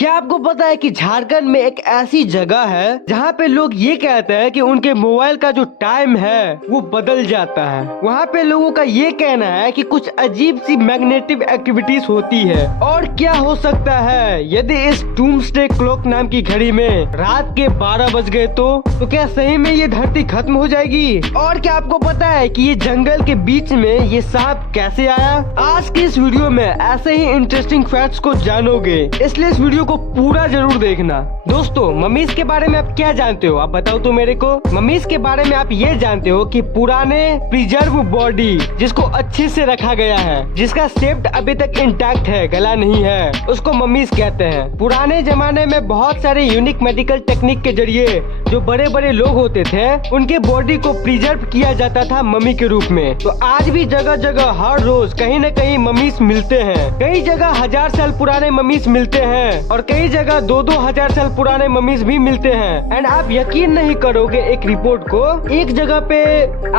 क्या आपको पता है कि झारखंड में एक ऐसी जगह है जहाँ पे लोग ये कहते हैं कि उनके मोबाइल का जो टाइम है वो बदल जाता है। वहाँ पे लोगों का ये कहना है कि कुछ अजीब सी मैग्नेटिक एक्टिविटीज होती है। और क्या हो सकता है यदि इस डूम्सडे क्लॉक नाम की घड़ी में रात के 12 बज गए तो क्या सही में ये धरती खत्म हो जाएगी? और क्या आपको पता है कि ये जंगल के बीच में ये सांप कैसे आया? आज की इस वीडियो में ऐसे ही इंटरेस्टिंग फैक्ट्स को जानोगे, इसलिए इस वीडियो को पूरा जरूर देखना। दोस्तों, मम्मीज के बारे में आप क्या जानते हो? आप बताओ तो मेरे को। मम्मीज के बारे में आप ये जानते हो कि पुराने प्रिजर्व बॉडी जिसको अच्छे से रखा गया है, जिसका शेप अभी तक इंटैक्ट है, गला नहीं है, उसको मम्मीज कहते हैं। पुराने जमाने में बहुत सारे यूनिक मेडिकल टेक्निक के जरिए जो बड़े बड़े लोग होते थे उनके बॉडी को प्रिजर्व किया जाता था मम्मी के रूप में। तो आज भी जगह जगह हर रोज कहीं न कहीं मम्मीज मिलते हैं। कई जगह 1000 साल पुराने मम्मीज मिलते हैं और कई जगह 2-2 हजार साल पुराने मम्मीज भी मिलते हैं। एंड आप यकीन नहीं करोगे, एक रिपोर्ट को एक जगह पे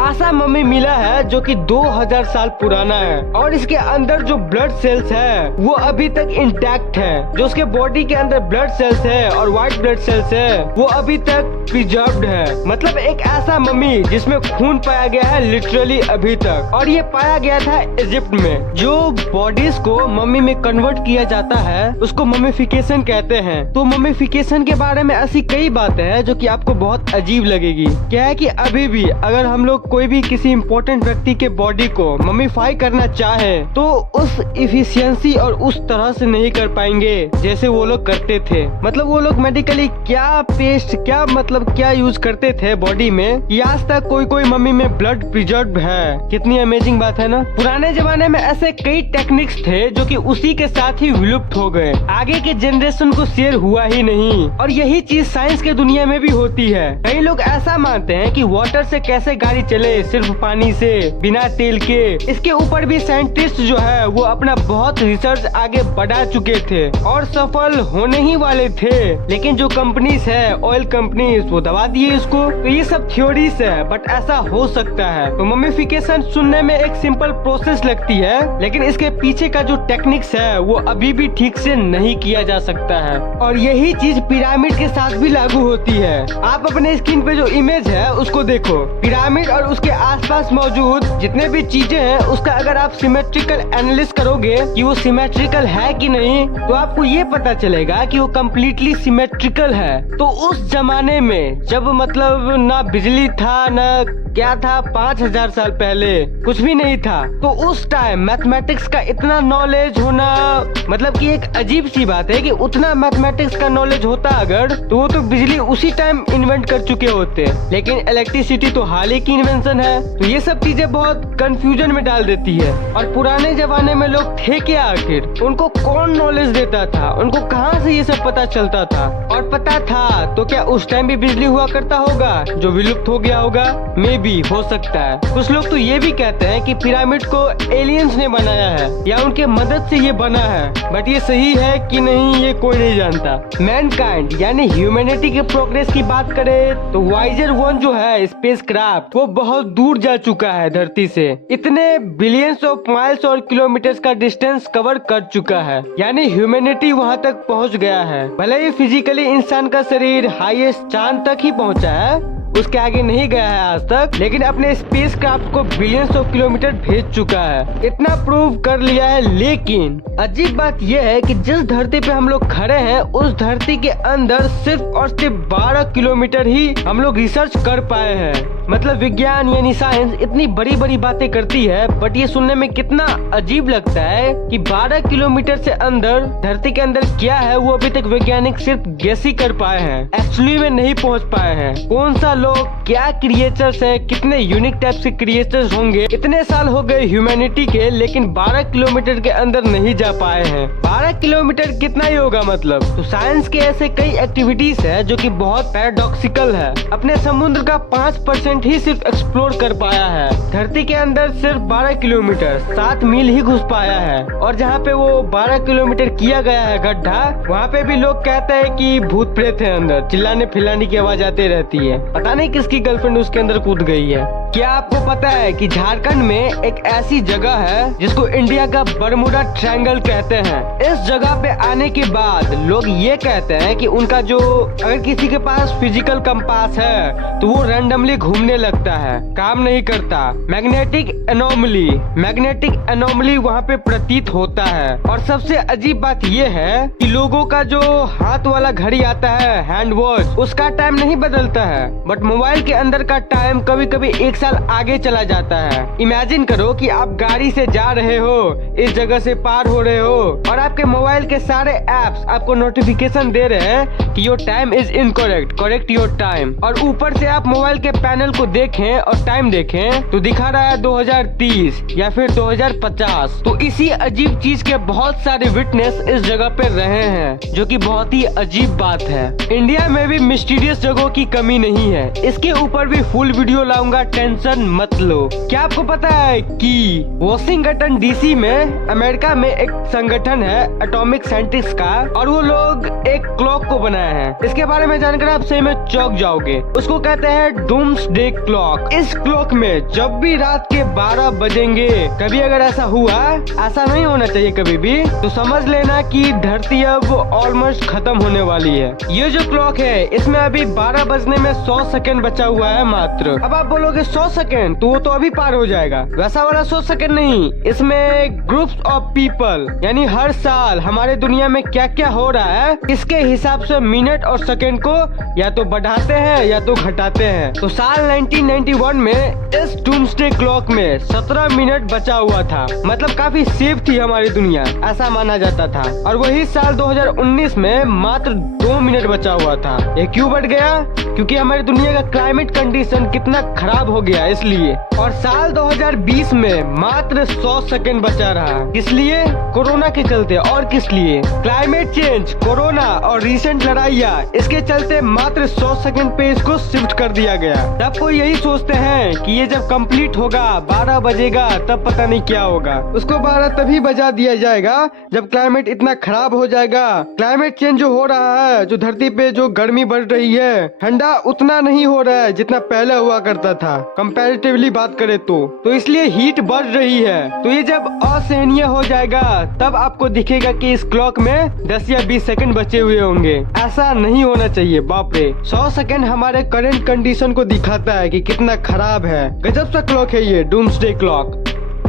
ऐसा मम्मी मिला है जो कि 2000 साल पुराना है और इसके अंदर जो ब्लड सेल्स है वो अभी तक इंटैक्ट है। जो उसके बॉडी के अंदर ब्लड सेल्स है और व्हाइट ब्लड सेल्स है वो अभी तक प्रिजर्व्ड है। मतलब एक ऐसा मम्मी जिसमें खून पाया गया है लिटरली अभी तक, और ये पाया गया था इजिप्ट में। जो बॉडीज को मम्मी में कन्वर्ट किया जाता है उसको मम्मीफिकेशन कहते हैं। तो मम्मीफिकेशन के बारे में ऐसी कई बातें हैं जो कि आपको बहुत अजीब लगेगी। क्या है कि अभी भी अगर हम लोग कोई भी किसी इम्पोर्टेंट व्यक्ति के बॉडी को मम्मीफाई करना चाहे तो उस इफिशियंसी और उस तरह से नहीं कर पाएंगे जैसे वो लोग करते थे। मतलब वो लोग मेडिकली क्या पेस्ट क्या यूज करते थे बॉडी में कि आज तक कोई मम्मी में ब्लड प्रिजर्व है। कितनी अमेजिंग बात है ना। पुराने जमाने में ऐसे कई टेक्निक्स थे जो कि उसी के साथ ही विलुप्त हो गए, आगे के जनरेशन को शेयर हुआ ही नहीं। और यही चीज साइंस के दुनिया में भी होती है। कई लोग ऐसा मानते हैं कि वाटर से कैसे गाड़ी चले सिर्फ पानी से, बिना तेल के। इसके ऊपर भी साइंटिस्ट जो है वो अपना बहुत रिसर्च आगे बढ़ा चुके थे और सफल होने ही वाले थे, लेकिन जो कंपनीज है, ऑयल कंपनीज, वो दबा दिए इसको। तो ये सब थ्योरीज है, बट ऐसा हो सकता है। तो मम्मीफिकेशन सुनने में एक सिंपल प्रोसेस लगती है, लेकिन इसके पीछे का जो टेक्निक्स है वो अभी भी ठीक से नहीं किया जा सकता है। और यही चीज पिरामिड के साथ भी लागू होती है। आप अपने स्क्रीन पे जो इमेज है उसको देखो। पिरामिड और उसके आसपास मौजूद जितने भी चीजें हैं उसका अगर आप सिमेट्रिकल एनालिसिस करोगे कि वो सिमेट्रिकल है कि नहीं, तो आपको ये पता चलेगा कि वो कम्प्लीटली सिमेट्रिकल है। तो उस जमाने में जब मतलब ना बिजली था ना क्या था, 5000 साल पहले कुछ भी नहीं था, तो उस टाइम मैथमेटिक्स का इतना नॉलेज होना मतलब कि एक अजीब सी बात है कि उतना मैथमेटिक्स का नॉलेज होता अगर, तो वो तो बिजली उसी टाइम इन्वेंट कर चुके होते। लेकिन इलेक्ट्रिसिटी तो हाल ही की इन्वेंशन है। तो ये सब चीजें बहुत कंफ्यूजन में डाल देती है। और पुराने जमाने में लोग थे क्या आखिर? उनको कौन नॉलेज देता था? उनको कहाँ से ये सब पता चलता था? और पता था तो क्या उस टाइम भी बिजली हुआ करता होगा जो विलुप्त हो गया होगा? मे भी हो सकता है। कुछ लोग तो ये भी कहते हैं कि पिरामिड को एलियंस ने बनाया है या उनके मदद से ये बना है, बट ये सही है कि नहीं ये कोई नहीं जानता। मैनकाइंड यानी ह्यूमैनिटी के प्रोग्रेस की बात करें तो वाइजर 1 जो है स्पेसक्राफ्ट, वो बहुत दूर जा चुका है धरती से। इतने बिलियंस ऑफ माइल्स और किलोमीटर्स का डिस्टेंस कवर कर चुका है, यानी ह्यूमैनिटी वहाँ तक पहुँच गया है। भले ही फिजिकली इंसान का शरीर हाईएस्ट चांद तक ही पहुँचा है, उसके आगे नहीं गया है आज तक, लेकिन अपने स्पेस क्राफ्ट को बिलियंस ऑफ किलोमीटर भेज चुका है। इतना प्रूव कर लिया है। लेकिन अजीब बात यह है कि जिस धरती पे हम लोग खड़े हैं उस धरती के अंदर सिर्फ और सिर्फ 12 किलोमीटर ही हम लोग रिसर्च कर पाए हैं। मतलब विज्ञान यानी साइंस इतनी बड़ी बड़ी बातें करती है, बट ये सुनने में कितना अजीब लगता है कि 12 किलोमीटर से अंदर धरती के अंदर क्या है वो अभी तक वैज्ञानिक सिर्फ गेस ही कर पाए हैं, एक्चुअली में नहीं पहुंच पाए हैं। कौन सा लोग, क्या क्रिएचर्स है, कितने यूनिक टाइप के क्रिएचर्स होंगे। इतने साल हो गए ह्यूमैनिटी के, लेकिन 12 किलोमीटर के अंदर नहीं जा पाए हैं। 12 किलोमीटर कितना ही होगा मतलब। तो साइंस के ऐसे कई एक्टिविटीज है जो कि बहुत पैराडॉक्सिकल है। अपने समुद्र का 5% परसेंट ही सिर्फ एक्सप्लोर कर पाया है। धरती के अंदर सिर्फ 12 किलोमीटर 7 मील ही घुस पाया है। और जहाँ पे वो 12 किलोमीटर किया गया है गड्ढा, वहाँ पे भी लोग कहते हैं कि भूत प्रेत है अंदर, चिल्लाने फिल्लाने की आवाज आती रहती है। पता नहीं किसकी गर्लफ्रेंड उसके अंदर कूद गई है। क्या आपको पता है कि झारखंड में एक ऐसी जगह है जिसको इंडिया का बरमुडा ट्रायंगल कहते हैं। इस जगह पे आने के बाद लोग ये कहते हैं कि उनका जो, अगर किसी के पास फिजिकल कंपास है तो वो रैंडमली घूमने लगता है, काम नहीं करता। मैग्नेटिक एनोमली वहाँ पे प्रतीत होता है। और सबसे अजीब बात ये है कि लोगों का जो हाथ वाला घड़ी आता है, हैंड वॉच, उसका टाइम नहीं बदलता है, बट मोबाइल के अंदर का टाइम कभी कभी 1 साल आगे चला जाता है। इमेजिन करो कि आप गाड़ी से जा रहे हो, इस जगह से पार हो रहे हो, और आपके मोबाइल के सारे एप्स आपको नोटिफिकेशन दे रहे हैं कि your time is incorrect, correct your time. और ऊपर से आप मोबाइल के पैनल को देखें और टाइम देखें तो दिखा रहा है 2030 या फिर 2050। तो इसी अजीब चीज के बहुत सारे विटनेस इस जगह पे रहे हैं, जो कि बहुत ही अजीब बात है। इंडिया में भी मिस्टीरियस जगहों की कमी नहीं है। इसके ऊपर भी फुल वीडियो लाऊंगा, टेंशन मत लो। क्या आपको पता है कि वॉशिंगटन डीसी में अमेरिका में एक संगठन है एटॉमिक साइंटिस्ट का, और वो लोग एक क्लॉक को बनाए हैं। इसके बारे में जानकर आप सही में चौंक जाओगे। उसको कहते हैं डूम्सडे क्लॉक। इस क्लॉक में जब भी रात के 12 बजेंगे, कभी अगर ऐसा हुआ, ऐसा नहीं होना चाहिए कभी भी, तो समझ लेना कि धरती अब ऑलमोस्ट खत्म होने वाली है। ये जो क्लॉक है इसमें अभी 12 बजने में 100 सेकंड बचा हुआ है मात्र। अब आप बोलोगे 100 सेकंड तो वो तो अभी पार हो जाएगा, वैसा वाला 100 सेकंड नहीं। इसमें ग्रुप्स ऑफ पीपल, यानी हर साल हमारे दुनिया में क्या क्या हो रहा है, इसके हिसाब से मिनट और सेकंड को या तो बढ़ाते हैं या तो घटाते हैं। तो साल 1991 में इस डूम्सडे क्लॉक में 17 मिनट बचा हुआ था, मतलब काफी सेफ थी हमारी दुनिया, ऐसा माना जाता था। और वही साल 2019 में मात्र 2 मिनट बचा हुआ था। ये क्यों बढ़ गया? क्योंकि हमारी दुनिया का क्लाइमेट कंडीशन कितना खराब हो गया इसलिए। और साल 2020 में मात्र 100 सेकंड बचा रहा। किस लिए? कोरोना के चलते। और किस लिए? क्लाइमेट चेंज, कोरोना और रिसेंट लड़ाइयाँ, इसके चलते मात्र 100 सेकंड पे इसको शिफ्ट कर दिया गया। तब कोई यही सोचते हैं कि ये जब कंप्लीट होगा, 12 बजेगा, तब पता नहीं क्या होगा। उसको 12 तभी बजा दिया जाएगा जब क्लाइमेट इतना खराब हो जाएगा। क्लाइमेट चेंज जो हो रहा है, जो धरती पे जो गर्मी बढ़ रही है, ठंडा उतना नहीं हो रहा है जितना पहले हुआ करता था कंपैरेटिवली बात करें तो इसलिए हीट बढ़ रही है। तो ये जब असहनीय हो जाएगा तब आपको दिखेगा कि इस क्लॉक में 10 या 20 सेकंड बचे हुए होंगे। ऐसा नहीं होना चाहिए। बाप रे, 100 सेकंड हमारे करंट कंडीशन को दिखाता है कि कितना खराब है। गजब सा क्लॉक है ये डूम्सडे क्लॉक।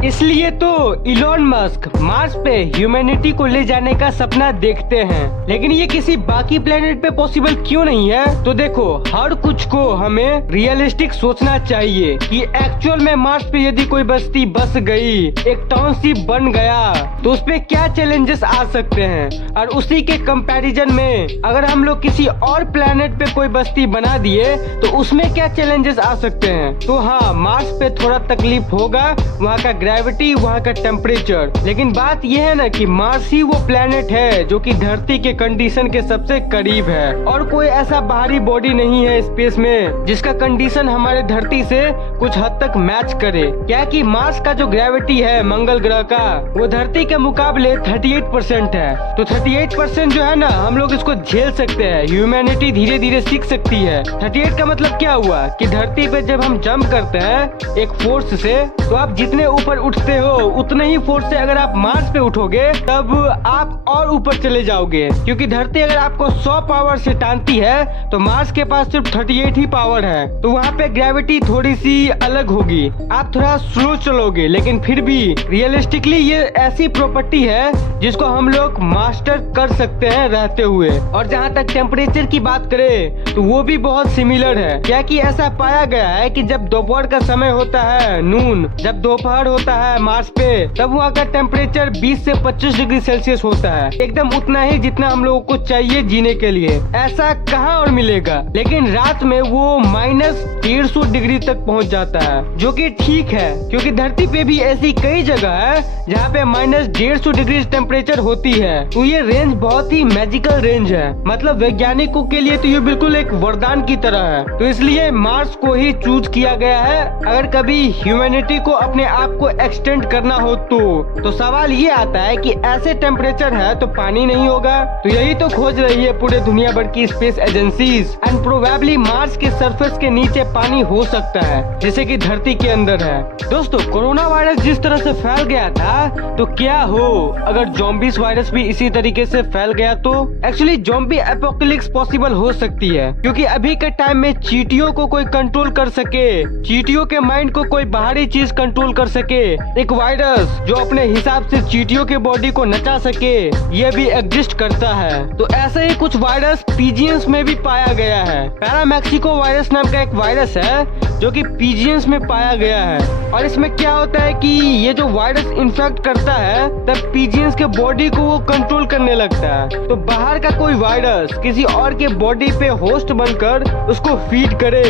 इसलिए तो इलॉन मस्क मार्स पे ह्यूमैनिटी को ले जाने का सपना देखते हैं, लेकिन ये किसी बाकी प्लेनेट पे पॉसिबल क्यों नहीं है? तो देखो, हर कुछ को हमें रियलिस्टिक सोचना चाहिए कि एक्चुअल में मार्स पे यदि कोई बस्ती बस गई, एक टाउनशिप बन गया, तो उस पे क्या चैलेंजेस आ सकते हैं। और उसी के कंपैरिजन में अगर हम लोग किसी और प्लेनेट पे कोई बस्ती बना दिए तो उसमें क्या चैलेंजेस आ सकते हैं। तो हाँ, मार्स पे थोड़ा तकलीफ होगा, वहाँ का ग्रेविटी, वहाँ का टेम्परेचर, लेकिन बात यह है ना कि मार्स ही वो प्लेनेट है जो कि धरती के कंडीशन के सबसे करीब है। और कोई ऐसा बाहरी बॉडी नहीं है स्पेस में जिसका कंडीशन हमारे धरती से कुछ हद तक मैच करे। क्या कि मार्स का जो ग्रेविटी है मंगल ग्रह का, वो धरती के मुकाबले 38% है। तो 38% जो है ना, हम लोग इसको झेल सकते हैं। ह्यूमैनिटी धीरे धीरे सीख सकती है। 38 का मतलब क्या हुआ कि धरती पे जब हम जंप करते हैं एक फोर्स से, तो आप जितने ऊपर उठते हो उतने ही फोर्स से अगर आप मार्स पे उठोगे तब आप और ऊपर चले जाओगे। क्योंकि धरती अगर आपको 100 पावर से टानती है तो मार्स के पास सिर्फ 38 ही पावर है। तो वहाँ पे ग्रेविटी थोड़ी सी अलग होगी, आप थोड़ा स्लो चलोगे, लेकिन फिर भी रियलिस्टिकली ये ऐसी प्रॉपर्टी है जिसको हम लोग मास्टर कर सकते हैं रहते हुए। और जहाँ तक टेम्परेचर की बात करें तो वो भी बहुत सिमिलर है। क्या कि ऐसा पाया गया है कि जब दोपहर का समय होता है, नून, जब दोपहर होता होता है मार्स पे, तब वहाँ का टेम्परेचर 20 से 25 डिग्री सेल्सियस होता है, एकदम उतना ही जितना हम लोगों को चाहिए जीने के लिए। ऐसा कहाँ और मिलेगा। लेकिन रात में वो -150 डिग्री तक पहुँच जाता है, जो कि ठीक है, क्योंकि धरती पे भी ऐसी कई जगह है जहाँ पे -150 डिग्री टेम्परेचर होती है। तो ये रेंज बहुत ही मैजिकल रेंज है, मतलब वैज्ञानिकों के लिए तो ये बिल्कुल एक वरदान की तरह है। तो इसलिए मार्स को ही चूज किया गया है अगर कभी ह्यूमैनिटी को अपने आप को एक्सटेंड करना हो तो सवाल ये आता है कि ऐसे टेम्परेचर है तो पानी नहीं होगा। तो यही तो खोज रही है पूरे दुनिया भर की space agencies, and probably Mars के सरफेस के नीचे पानी हो सकता है, जैसे कि धरती के अंदर है। दोस्तों, कोरोना वायरस जिस तरह से फैल गया था, तो क्या हो अगर ज़ॉम्बीज वायरस भी इसी तरीके से फैल गया तो? एक्चुअली ज़ॉम्बी एपोकलिप्स पॉसिबल हो सकती है, क्योंकि अभी के टाइम में चींटियों को कोई कंट्रोल कर सके, चींटियों के माइंड को कोई बाहरी चीज कंट्रोल कर सके, एक वायरस जो अपने हिसाब से चींटियों के बॉडी को नचा सके, ये भी एग्जिस्ट करता है। तो ऐसे ही कुछ वायरस पीजियंस में भी पाया गया है। पैरामेक्सिको वायरस नाम का एक वायरस है जो कि पीजियंस में पाया गया है, और इसमें क्या होता है कि ये जो वायरस इन्फेक्ट करता है तब पीजियंस के बॉडी को वो कंट्रोल करने लगता है। तो बाहर का कोई वायरस किसी और के बॉडी पे होस्ट बनकर उसको फीड करे,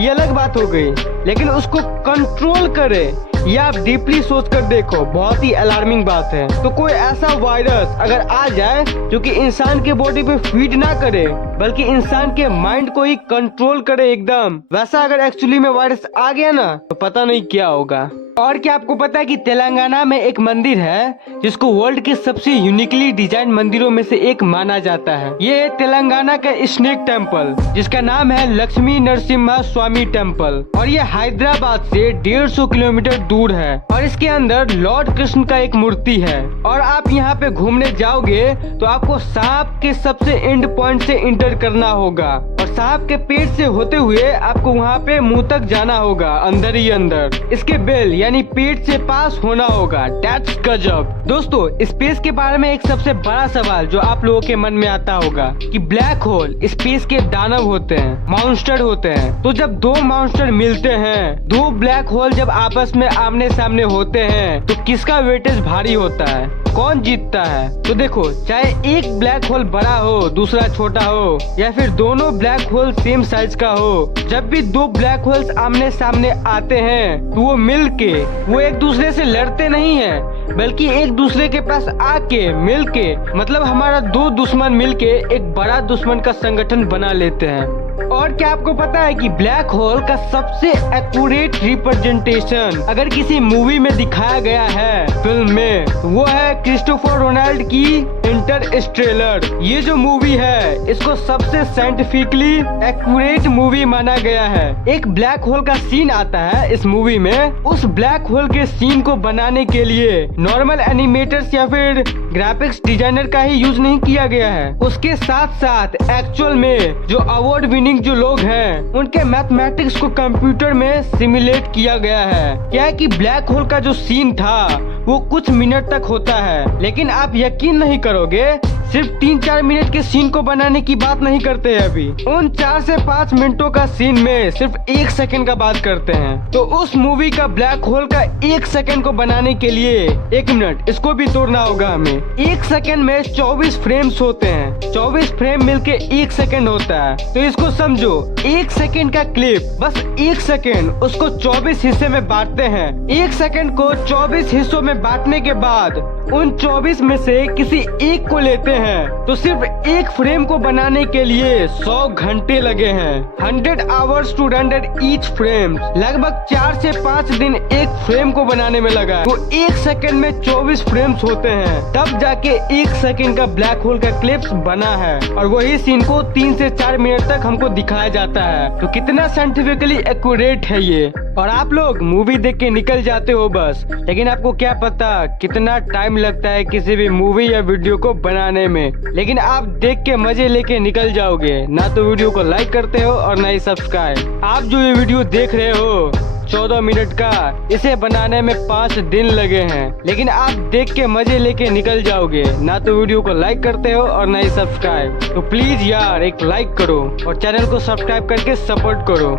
ये अलग बात हो गई, लेकिन उसको कंट्रोल करे, ये आप डीपली सोच कर देखो, बहुत ही अलार्मिंग बात है। तो कोई ऐसा वायरस अगर आ जाए जो कि इंसान के बॉडी पे फीड ना करे, बल्कि इंसान के माइंड को ही कंट्रोल करे एकदम, वैसा अगर एक्चुअली में वायरस आ गया ना, तो पता नहीं क्या होगा। और क्या आपको पता है कि तेलंगाना में एक मंदिर है जिसको वर्ल्ड के सबसे यूनिकली डिजाइन मंदिरों में से एक माना जाता है। ये है तेलंगाना का स्नेक टेम्पल, जिसका नाम है लक्ष्मी नरसिम्हा स्वामी टेम्पल, और ये हैदराबाद से 150 किलोमीटर दूर है, और इसके अंदर लॉर्ड कृष्ण का एक मूर्ति है। और आप यहाँ पे घूमने जाओगे तो आपको सांप के सबसे एंड पॉइंट से इंटर करना होगा, और सांप के पेट से होते हुए आपको वहाँ पे मुंह तक जाना होगा, अंदर ही अंदर इसके बेल यानी पेट से पास होना होगा। दैट्स गजब। दोस्तों, स्पेस के बारे में एक सबसे बड़ा सवाल जो आप लोगों के मन में आता होगा कि ब्लैक होल स्पेस के दानव होते हैं, मॉन्स्टर होते हैं। तो जब दो मॉन्स्टर मिलते हैं, दो ब्लैक होल जब आपस में आमने सामने होते हैं, तो किसका वेटेज भारी होता है, कौन जीतता है? तो देखो, चाहे एक ब्लैक होल बड़ा हो दूसरा छोटा हो, या फिर दोनों ब्लैक होल सेम साइज का हो, जब भी दो ब्लैक होल्स आमने सामने आते हैं तो वो मिलके वो एक दूसरे से लड़ते नहीं हैं, बल्कि एक दूसरे के पास आके मिलके, मतलब हमारा दो दुश्मन मिलके एक बड़ा दुश्मन का संगठन बना लेते हैं। और क्या आपको पता है कि ब्लैक होल का सबसे एक्यूरेट रिप्रेजेंटेशन अगर किसी मूवी में दिखाया गया है, फिल्म में, वो है क्रिस्टोफर रोनाल्ड की इंटरस्टेलर। ये जो मूवी है इसको सबसे साइंटिफिकली एक्यूरेट मूवी माना गया है। एक ब्लैक होल का सीन आता है इस मूवी में, उस ब्लैक होल के सीन को बनाने के लिए नॉर्मल एनिमेटर्स या फिर ग्राफिक्स डिजाइनर का ही यूज नहीं किया गया है, उसके साथ साथ एक्चुअल में जो अवार्ड विनिंग जो लोग हैं उनके मैथमेटिक्स को कंप्यूटर में सिमुलेट किया गया है। क्या है कि ब्लैक होल का जो सीन था वो कुछ मिनट तक होता है, लेकिन आप यकीन नहीं करोगे, सिर्फ 3-4 मिनट के सीन को बनाने की बात नहीं करते हैं अभी, उन 4 से 5 मिनटों का सीन में सिर्फ 1 सेकंड का बात करते हैं। तो उस मूवी का ब्लैक होल का 1 सेकंड को बनाने के लिए 1 मिनट इसको भी तोड़ना होगा हमें। 1 सेकंड में 24 फ्रेम्स होते हैं, 24 फ्रेम मिलके 1 सेकंड होता है। तो इसको समझो, 1 सेकंड का क्लिप, बस 1 सेकंड, उसको 24 हिस्से में बांटते हैं। 1 सेकंड को 24 हिस्सों में बांटने के बाद उन 24 में से किसी एक को लेते हैं, तो सिर्फ एक फ्रेम को बनाने के लिए 100 घंटे लगे हैं। 100 hours to render each frame, लगभग 4 से 5 दिन एक फ्रेम को बनाने में लगा। तो 1 सेकंड में 24 फ्रेम्स होते हैं, तब जाके 1 सेकंड का ब्लैक होल का क्लिप्स बना है, और वही सीन को 3 से 4 मिनट तक हमको दिखाया जाता है। तो कितना साइंटिफिकली एक्यूरेट है ये। और आप लोग मूवी देख के निकल जाते हो बस, लेकिन आपको क्या पता कितना टाइम लगता है किसी भी मूवी या वीडियो को बनाने में। लेकिन आप देख के मजे लेके निकल जाओगे, ना तो वीडियो को लाइक करते हो और ना ही सब्सक्राइब। आप जो ये वीडियो देख रहे हो 14 मिनट का, इसे बनाने में 5 दिन लगे हैं, लेकिन आप देख के मजे लेके निकल जाओगे, ना तो वीडियो को लाइक करते हो और ना ही सब्सक्राइब। तो प्लीज यार एक लाइक करो और चैनल को सब्सक्राइब करके सपोर्ट करो।